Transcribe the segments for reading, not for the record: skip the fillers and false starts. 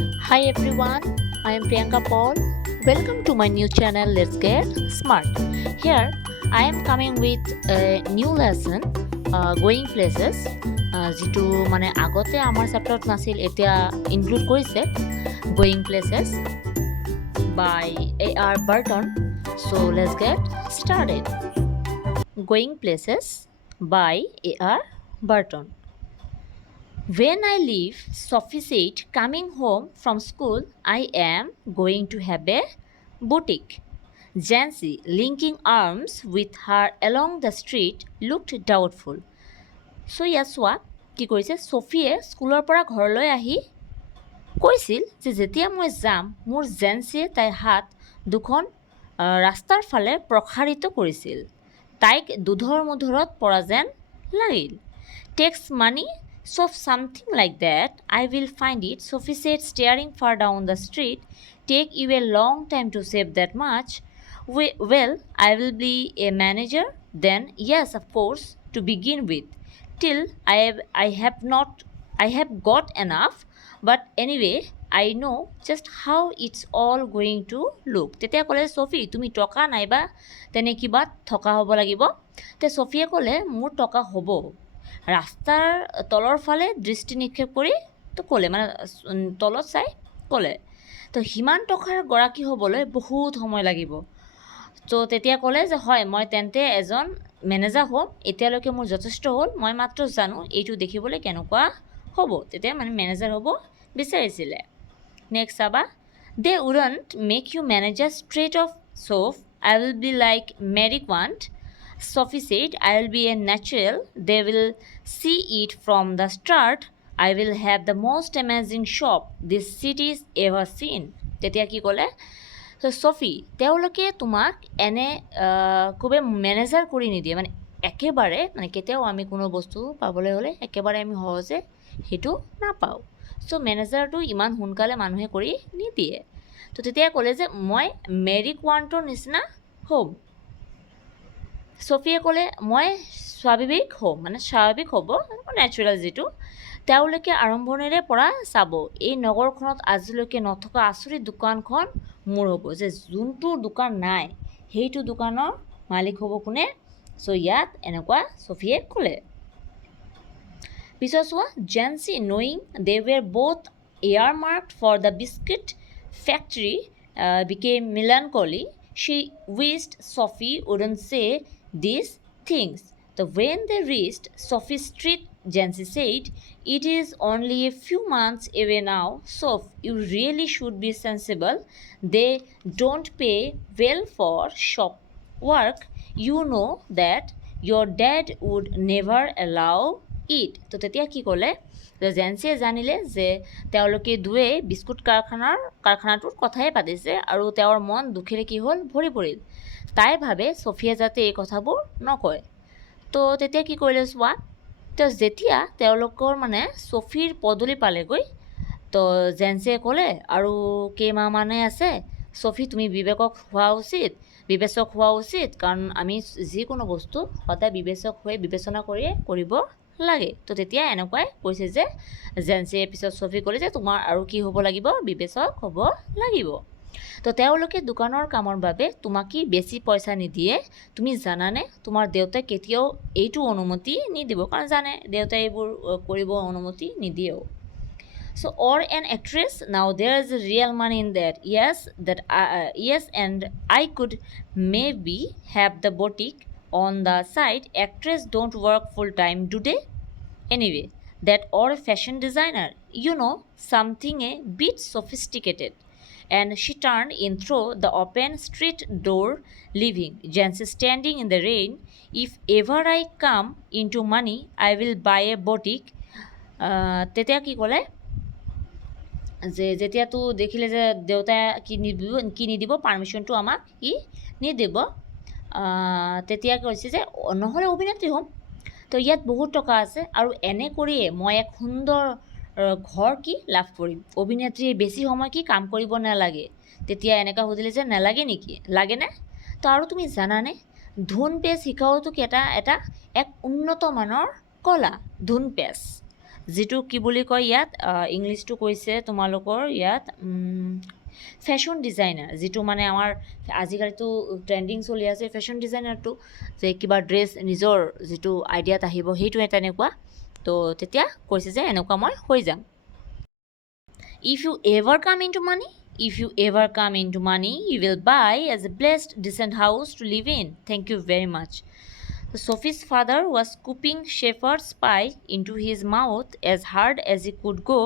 Hi everyone, I am Priyanka Paul. Welcome to my new channel Let's Get Smart. Here I am coming with a new lesson going places যিটো মানে আগতে আমাৰ চেপ্টাৰত নাছিল এতিয়া include কৰিছে going places by A.R. Burton. So let's get started. Going places by A.R. Burton. When I leave, Sophie said, coming home from school, I am going to have a boutique. Jancy, linking arms with her along the street, looked doubtful. So ইয়াত চোৱা কি কৰিছে ছফিয়ে স্কুলৰ পৰা ঘৰলৈ আহি কৈছিল যে যেতিয়া মই যাম মোৰ জেন্সিয়ে তাইৰ হাত দুখন ৰাস্তাৰ ফালে প্ৰসাৰিত কৰিছিল তাইক দুধৰ মুধৰত পৰা যেন লাগিল tax money So something like that, I will find it. Sophie said, staring far down the street. Take you a long time to save that much. Well, I will be a manager. Then, yes, of course, to begin with. Till I have got enough. But anyway, I know just how it's all going to look. তেতিয়া ক'লে Sophie, তুমি টকা নাইবা তেনে কিবা থকা হ'ব লাগিব তে Sophie ক'লে মোৰ টকা হ'ব ৰাস্তাৰ তলৰ ফালে দৃষ্টি নিক্ষেপ কৰি তো ক'লে মানে তলত চাই ক'লে তো সিমান টকাৰ গৰাকী হ'বলৈ বহুত সময় লাগিব তো তেতিয়া ক'লে যে হয় মই তেন্তে এজন মেনেজাৰ হ'ম এতিয়ালৈকে মোৰ যথেষ্ট হ'ল মই মাত্ৰ জানো এইটো দেখিবলৈ কেনেকুৱা হ'ব তেতিয়া মানে মেনেজাৰ হ'ব বিচাৰিছিলে নেক্সট চাবা they wouldn't make you manager straight off so I will be like Mary Quant. Sophie said, I'll be a natural. They will see it from the start. I will have the most amazing shop this city's ever seen. তেতিয়া কি ক'লে তো Sophie তেওঁলোকে তোমাক এনে খুবে manager কৰি নিদিয়ে মানে একেবাৰে মানে কেতিয়াও আমি কোনো বস্তু পাবলৈ হ'লে একেবাৰে আমি সহজে সেইটো নাপাওঁ চ' মেনেজাৰটো ইমান সোনকালে মানুহে কৰি নিদিয়ে তো তেতিয়া ক'লে যে মই মেৰী কোৱাণ্টৰ নিচিনা হ'ম ছফিয়ে ক'লে মই স্বাভাৱিক হ'ম মানে স্বাভাৱিক হ'ব নেচাৰেল যিটো তেওঁলোকে আৰম্ভণিৰে পৰা চাব এই নগৰখনত আজিলৈকে নথকা আচৰিত দোকানখন মোৰ হ'ব যে যোনটো দোকান নাই সেইটো দোকানৰ মালিক হ'ব কোনে চ' ইয়াত এনেকুৱা ছফিয়ে ক'লে পিছত চোৱা জেন্সি knowing they were both earmarked for the biscuit factory became melancholy. She wished Sophie wouldn't say these things. So when they reached Sophie's street, Jancy said, it is only a few months away now. Soph, you really should be sensible. They don't pay well for shop work. You know that your dad would never allow it. তো তেতিয়া কি ক'লে জেন্সিয়ে জানিলে যে তেওঁলোকে দুৱে biscuit কাৰখানাটোৰ কথাই পাতিছে আৰু তেওঁৰ মন দুখেৰে কি হ'ল ভৰি পৰিল তাই ভাবে ছফিয়ে যাতে এই কথাবোৰ নকয় তো তেতিয়া কি কৰিলে চোৱা তো যেতিয়া তেওঁলোকৰ মানে ছফিৰ পদূলি পালেগৈ তো জেন্সিয়ে ক'লে আৰু কেইমাহমানে আছে ছফি তুমি বিবেচক হোৱা উচিত কাৰণ আমি যিকোনো বস্তু সদায় বিবেচক হৈ বিবেচনা কৰিয়ে কৰিব লাগে তো তেতিয়া এনেকুৱাই কৈছে যে জেন্সিয়ে পিছত ছফি ক'লে যে তোমাৰ আৰু কি হ'ব লাগিব বিবেচক হ'ব লাগিব তো তেওঁলোকে দোকানৰ কামৰ বাবে তোমাক বেছি পইচা নিদিয়ে তুমি জানানে তোমাৰ দেউতাই কেতিয়াও এইটো অনুমতি নিদিব কাৰণ জানে দেউতাই এইবোৰ কৰিব অনুমতি নিদিয়েও So or an actress now there is a real money in that yes and I could maybe have the boutique on the side actress don't work full time do they anyway that or a fashion designer you know something a bit sophisticated and she turned in through the open street door leaving Jancy standing in the rain if ever I come into money I will buy a boutique তেতিয়া কি ক'লে যে যেতিয়া তো দেখিলে যে দেউতাই কি নিদিব পাৰ্মিশ্যনটো আমাক কি নিদিব তেতিয়া কৈছে যে নহ'লে অভিনেত্ৰী হ'ম তো ইয়াত বহুত টকা আছে আৰু এনে কৰিয়ে মই এক সুন্দৰ ঘৰ কি লাভ কৰিম অভিনেত্ৰীয়ে বেছি সময় কি কাম কৰিব নালাগে তেতিয়া এনেকুৱা সুধিলে যে নালাগে নেকি লাগেনে তো আৰু তুমি জানানে ধুন পেচ শিকাওতো এটা এক উন্নত মানৰ কলা ধুন পেচ যিটো কি বুলি কয় ইয়াত ইংলিছটো কৈছে তোমালোকৰ ইয়াত ফেশ্বন ডিজাইনাৰ, যিটো মানে আমাৰ আজিকালিতো ট্ৰেণ্ডিং চলি আছে ফেশ্বন ডিজাইনাৰটো, যে কিবা ড্ৰেছ নিজৰ যিটো আইডিয়াত আহিব সেইটোৱে তেনেকুৱা। তো তেতিয়া কৈছে যে এনেকুৱা মই হৈ যাম। If you ever come into money, if you ever come into money, you will buy as a blessed, decent house to live in. Thank you very much. So Sophie's father was scooping shepherd's pie into his mouth as hard as he could go,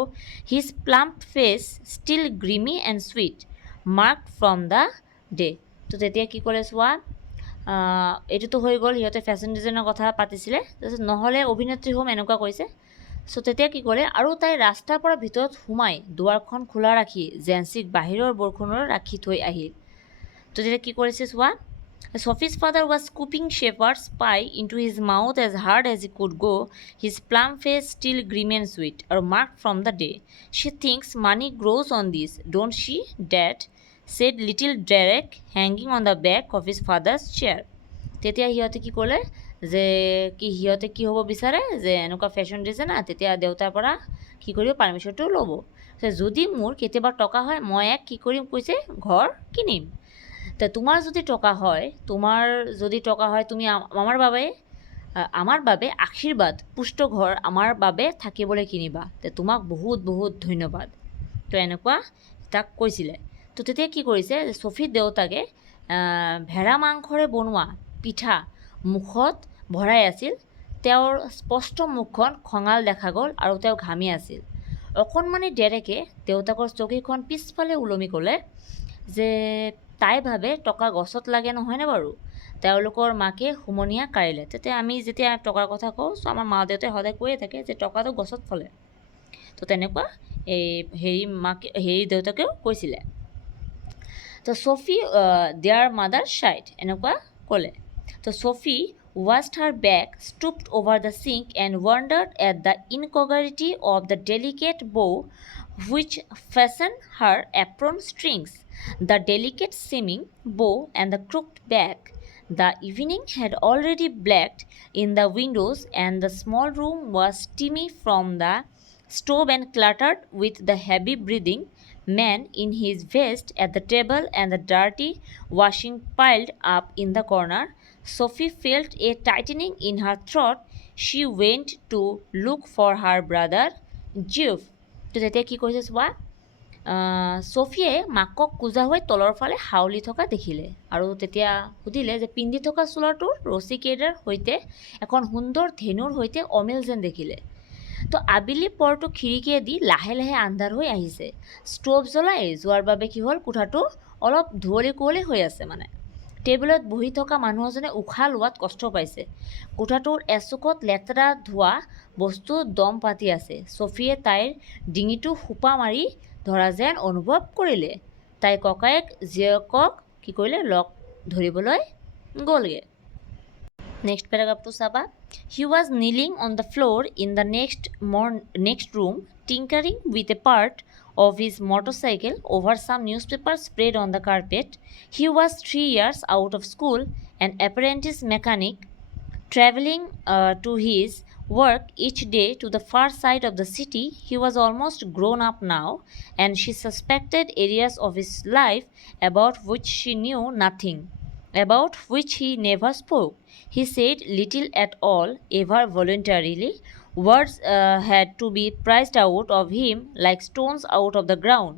his plump face still grimy and sweet, marked from the day. তো তেতিয়া কি ক'লে চোৱা, এইটোতো হৈ গ'ল, সিহঁতে fashion ডিজাইনৰ কথা পাতিছিলে, তাৰপিছত নহ'লে অভিনেত্ৰী হ'ম এনেকুৱা কৈছে। চ' তেতিয়া কি ক'লে, আৰু তাই ৰাস্তাৰ পৰা ভিতৰত সোমাই দুৱাৰখন খোলা ৰাখি জেঞ্চিক বাহিৰৰ বৰষুণৰ ৰাখি থৈ আহিল। তো তেতিয়া কি কৰিছে চোৱা, Sophie's father was scooping shepherd's pie into his mouth as hard as he could go, his plump face still grim and sweet, or marked from the day. She thinks money grows on this, don't she, Dad? Said little Derek, hanging on the back of his father's chair. তেতিয়া সিহঁতে কি ক'লে যে সিহঁতে কি হ'ব বিচাৰে যে এনেকুৱা ফেশ্বন ডিজাইনাৰ, তেতিয়া দেউতাৰ পৰা কি কৰিব পাৰ্মিশ্যনটো ল'ব, যদি মোৰ কেতিয়াবা টকা হয় মই কি কৰিম কৈছে, ঘৰ কিনিম। তো তোমাৰ যদি টকা হয়, তুমি আমাৰ বাবে আশীৰ্বাদ পুষ্ট ঘৰ আমাৰ বাবে থাকিবলৈ কিনিবা, তো তোমাক বহুত বহুত ধন্যবাদ। তো এনেকুৱা তাক কৈছিলে। তো তেতিয়া কি কৰিছে, ছফিৰ দেউতাকে ভেড়া মাংসৰে বনোৱা পিঠা মুখত ভৰাই আছিল। তেওঁৰ স্পষ্ট মুখখন খঙাল দেখা গ'ল আৰু তেওঁ ঘামি আছিল। অকণমানি ডেৰেকে দেউতাকৰ চকীখন পিছফালে ওলমি ক'লে যে তাই ভাবে টকা গছত লাগে নহয়নে বাৰু। তেওঁলোকৰ মাকে হুমনীয়া কাঢ়িলে। তেতিয়া আমি যেতিয়া টকাৰ কথা কওঁ, চ' আমাৰ মা দেউতাই সদায় কৈয়ে থাকে যে টকাটো গছত ফলে। তো তেনেকুৱা হেৰি দেউতাকেও কৈছিলে। তো ছফি দেয়াৰ মাদাৰ চাইড এনেকুৱা ক'লে। তো Safi washed her back, stooped over the sink, and wondered at the incongruity of the delicate bow which fastened her apron strings. The delicate seeming bow and the crooked back. The evening had already blacked in the windows, and the small room was steamy from the stove and cluttered with the heavy breathing man in his vest at the table and the dirty washing piled up in the corner. Sophie felt a tightening in her throat. She went to look for her brother Jeff. তো তেতিয়া কি কৰিছে চোৱা, ছফিয়ে মাকক কোজা হৈ তলৰ ফালে হাউলি থকা দেখিলে আৰু তেতিয়া সুধিলে যে পিন্ধি থকা চোলাটোৰ ৰছীকেইটাৰ সৈতে এখন সুন্দৰ ধেনুৰ সৈতে অমিল যেন দেখিলে। তো আবেলি পৰটো খিৰিকীয়ে দি লাহে লাহে আন্ধাৰ হৈ আহিছে। ষ্ট'ভ জ্বলাই যোৱাৰ বাবে কি হ'ল, কোঠাটো অলপ ধুৱলি কুঁৱলী হৈ আছে। মানে টেবুলত বহি থকা মানুহ এজনে উশাহ লোৱাত কষ্ট পাইছে। কোঠাটোৰ এচুকত লেতেৰা ধোৱা বস্তু দম পাতি আছে। ছফিয়ে তাইৰ ডিঙিটো সোপা মাৰি ধৰা যেন অনুভৱ কৰিলে। তাই ককায়েক জীয়েকক কি কৰিলে, লগ ধৰিবলৈ গ'লগৈ। নেক্সট পেৰাগ্ৰাফটো চাবা। He was kneeling on the floor in the next room, tinkering with a part of his motorcycle over some newspapers spread on the carpet. He was 3 years out of school, an apprentice mechanic, traveling to his work each day to the far side of the city. He was almost grown up now, and she suspected areas of his life about which she knew nothing, about which he never spoke. He said little at all, ever voluntarily. Words had to be prized out of him like stones out of the ground,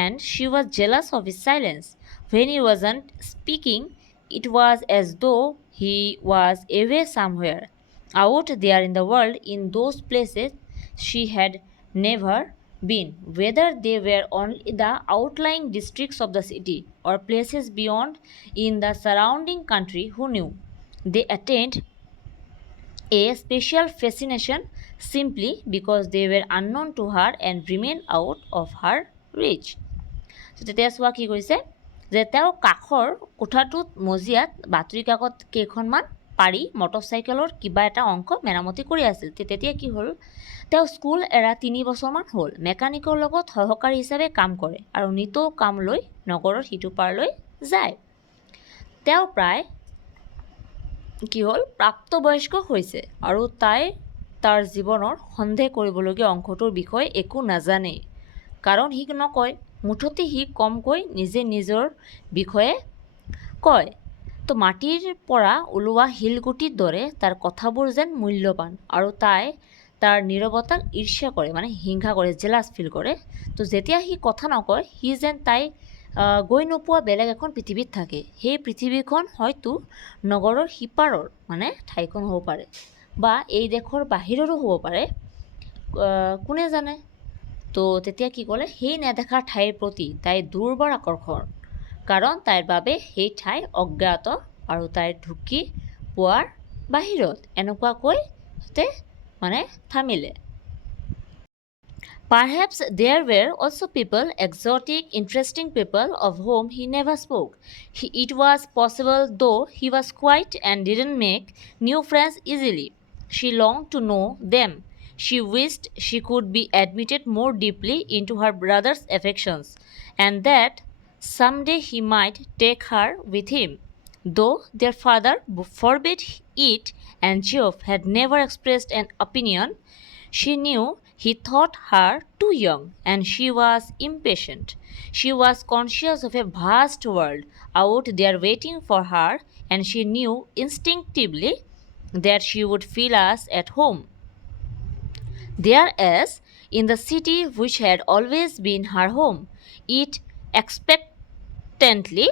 and she was jealous of his silence. When he wasn't speaking, it was as though he was away somewhere, out there in the world, in those places she had never been, whether they were only the outlying districts of the city or places beyond in the surrounding country. Who knew? They attained a special fascination simply because they were unknown to her and remained out of her reach. So তেতিয়া চোৱা কি কৰিছে যে তেওঁ কাষৰ কোঠাটোত মজিয়াত বাতৰি কাকত কেইখনমান পাৰি মটৰচাইকেলৰ কিবা এটা অংশ মেৰামতি কৰি আছিল। তেতিয়া কি হ'ল, তেওঁ স্কুল এৰা 3 বছৰমান হ'ল। মেকানিকৰ লগত সহকাৰী হিচাপে কাম কৰে আৰু নিতৌ কাম লৈ নগৰৰ সিটো পাৰলৈ যায়। তেওঁ প্ৰায় কি হ'ল, প্ৰাপ্তবয়স্ক হৈছে আৰু তাই তাৰ জীৱনৰ সন্দেহ কৰিবলগীয়া অংশটোৰ বিষয়ে একো নাজানে, কাৰণ সি নকয়। মুঠতে সি কমকৈ নিজে নিজৰ বিষয়ে কয়। তো মাটিৰ পৰা ওলোৱা শিলগুটিৰ দৰে তাৰ কথাবোৰ যেন মূল্যৱান, আৰু তাই তাৰ নীৰৱতাক ঈৰ্ষ্যা কৰে, মানে হিংসা কৰে, জেলাছ ফিল কৰে। তো যেতিয়া সি কথা নকয়, সি যেন তাই গৈ নোপোৱা বেলেগ এখন পৃথিৱীত থাকে। সেই পৃথিৱীখন হয়তো নগৰৰ সিপাৰৰ মানে ঠাইখন হ'ব পাৰে, বা এই দেশৰ বাহিৰৰো হ'ব পাৰে, কোনে জানে। তো তেতিয়া কি ক'লে, সেই নেদেখা ঠাইৰ প্ৰতি তাইৰ দুৰ্বল আকৰ্ষণ, কাৰণ তাইৰ বাবে সেই ঠাই অজ্ঞাত আৰু তাইৰ ঢুকি পোৱাৰ বাহিৰত, এনেকুৱাকৈ মানে থামিলে। Perhaps there were also people, exotic, interesting people, of whom he never spoke. It was possible, though he was quiet and didn't make new friends easily. She longed to know them. She wished she could be admitted more deeply into her brother's affections, and that someday he might take her with him. Though their father forbade it and Geoff had never expressed an opinion, she knew he thought her too young, and she was impatient. She was conscious of a vast world out there waiting for her, and she knew instinctively that she would feel us at home there, as in the city which had always been her home. It expectantly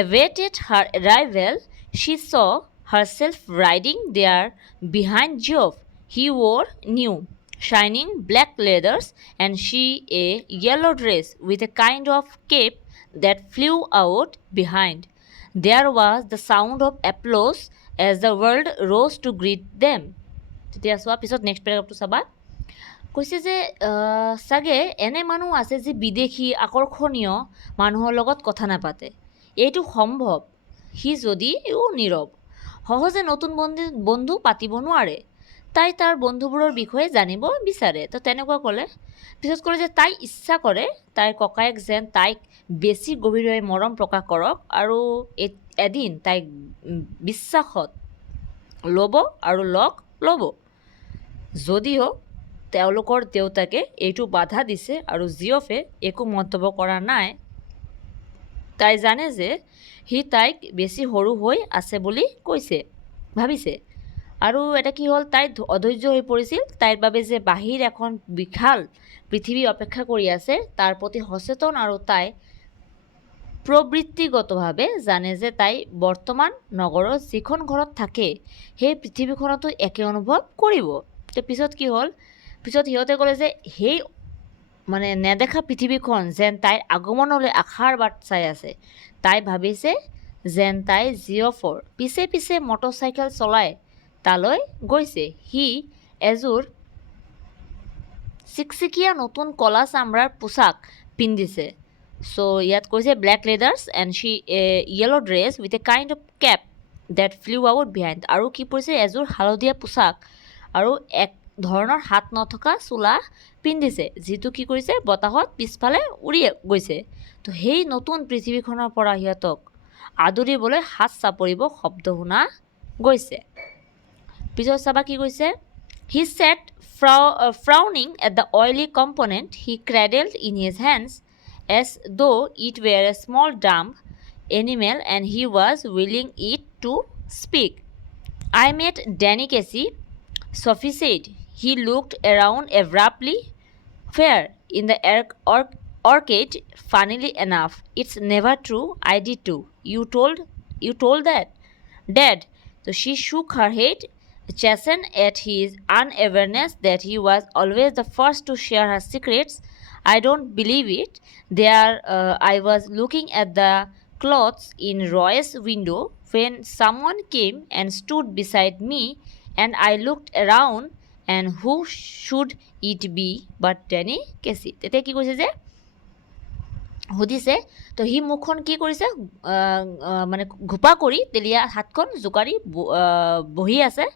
awaited her arrival. She saw herself riding there behind Geoff. He wore new, shining black leathers, and she a yellow dress with a kind of cape that flew out behind. There was the sound of applause as the world rose to greet them. তেতিয়া চোৱা, পিছত next পেৰাগ্ৰাফটো চাবা। কৈছে যে চাগে এনে মানুহ আছে যে বিদেশী আকৰ্ষণীয় মানুহৰ লগত কথা নাপাতে। এইটো সম্ভৱ, সি যদিও নীৰৱ, সহজে নতুন বন্ধু পাতিব নোৱাৰে। তাই তাৰ বন্ধুবোৰৰ বিষয়ে জানিব বিচাৰে। তো তেনেকুৱা ক'লে। পিছত ক'লে যে তাই ইচ্ছা কৰে তাইৰ ককায়েক যেন তাইক বেছি গভীৰভাৱে মৰম প্ৰকাশ কৰক, আৰু এদিন তাইক বিশ্বাসত ল'ব আৰু লগ ল'ব। যদিও তেওঁলোকৰ দেউতাকে এইটো বাধা দিছে আৰু জিঅফে একো মন্তব্য কৰা নাই, তাই জানে যে সি তাইক বেছি সৰু হৈ আছে বুলি ভাবিছে। আৰু এটা কি হ'ল, তাই অধৈৰ্য হৈ পৰিছিল। তাইৰ বাবে যে বাহিৰ এখন বিশাল পৃথিৱী অপেক্ষা কৰি আছে তাৰ প্ৰতি সচেতন, আৰু তাই প্ৰবৃত্তিগতভাৱে জানে যে তাই বৰ্তমান নগৰৰ যিখন ঘৰত থাকে সেই পৃথিৱীখনতো একে অনুভৱ কৰিব। তো পিছত কি হ'ল, পিছত সিহঁতে ক'লে যে সেই মানে নেদেখা পৃথিৱীখন যেন তাইৰ আগমনলৈ আশাৰ বাট চাই আছে। তাই ভাবিছে যেন তাই জিঅফৰ পিছে পিছে মটৰচাইকেল চলাই তালৈ গৈছে। সি এযোৰ চিকচিকীয়া নতুন কলা চামৰাৰ পোছাক পিন্ধিছে। চ' ইয়াত কৈছে black leathers and she yellow' dress with a kind of cape that flew out behind. আৰু কি পৰিছে, এযোৰ হালধীয়া পোছাক আৰু এক ধৰণৰ হাত নথকা চোলা পিন্ধিছে, যিটো কি কৰিছে বতাহত পিছফালে উৰি গৈছে। তো সেই নতুন পৃথিৱীখনৰ পৰা সিহঁতক আদৰিবলৈ হাত চাপৰিব শব্দ শুনা গৈছে। পিছত চাবা কি কৈছে, হি sat frowning at the oily component he cradled in his hands as though it were a small dumb animal and he was willing it to speak. I met Danny Casey, Sophie said. He looked around abruptly. Where? In the orchid. Funnily enough, it's never true. I did too. You told that? Dad. So she shook her head, chastened at his unawareness that he was always the first to share her secrets. I don't believe it. There I was looking at the clothes in Roy's window when someone came and stood beside me, and I looked around, and who should it be but Danny Casey. তেতিয়া কি কৈছে যে সুধিছে, তো সি মুখখন কি কৰিছে, মানে ঘোপা কৰি তেলীয়া হাতখন জোকাৰি বহি আছে।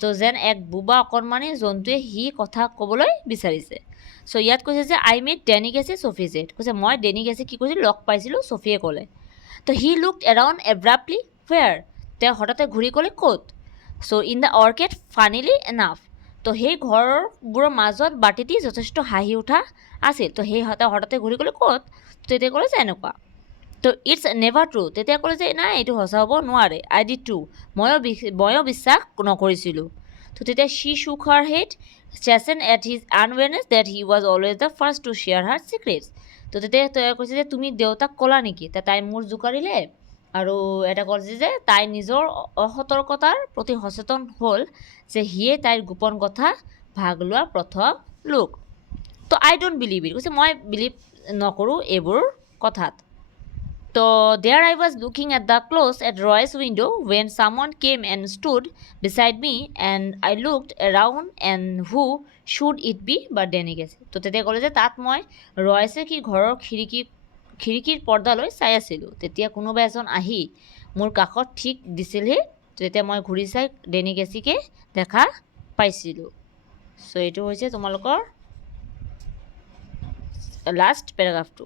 তো যেন এক বোবা অকণমানি জন্তুৱে সি কথা ক'বলৈ বিচাৰিছে। চ' ইয়াত কৈছে যে আই মেট ডেনি কেছি চফি জেড, কৈছে মই ডেনি কেছি কি কৈছিলোঁ, লগ পাইছিলোঁ, চফিয়ে ক'লে। So he looked around abruptly, where, তেওঁ হঠাতে ঘূৰি ক'লে ক'ত। So' in the orchard funnily enough, so সেই ঘৰবোৰৰ মাজত বাটিটি যথেষ্ট হাঁহি উঠা আছিল। তো সেই হঠাতে ঘূৰি গ'লে ক'ত? তেতিয়া ক'লে যে এনেকুৱা। তো ইটছ নেভাৰ ট্ৰু, তেতিয়া ক'লে যে নাই এইটো সঁচা হ'ব নোৱাৰে। আই ডিড টু, ময়ো বিশ্বাস নকৰিছিলোঁ। তো তেতিয়া she shook her head, chagrin at his unawareness that he was always the first to share her secrets. So তেতিয়া তই কৈছে যে তুমি দেউতাক ক'লা নেকি? তাই মূৰ জোকাৰিলে আৰু এটা কৈছে যে তাই নিজৰ অসতৰ্কতাৰ প্ৰতি সচেতন হ'ল যে সিয়ে তাইৰ গোপন কথা ভাগ লোৱা প্ৰথম লোক। তো আই ডোণ্ট বিলিভ ইট, কৈছে মই বিলিভ নকৰোঁ এইবোৰ কথাত। তো there I was looking at the close at Roy's window when someone came and stood beside me and I looked around and who should it be but Denny গেছে। তো তেতিয়া ক'লে যে তাত মই ৰয়েছে কি ঘৰৰ খিৰিকীৰ পৰ্দালৈ চাই আছিলোঁ, তেতিয়া কোনোবা এজন আহি মোৰ কাষত ঠিক দিছিলহি। তেতিয়া মই ঘূৰি চাই ডেনি গেছিকে দেখা পাইছিলোঁ। চ' এইটো হৈছে তোমালোকৰ লাষ্ট পেৰাগ্ৰাফটো।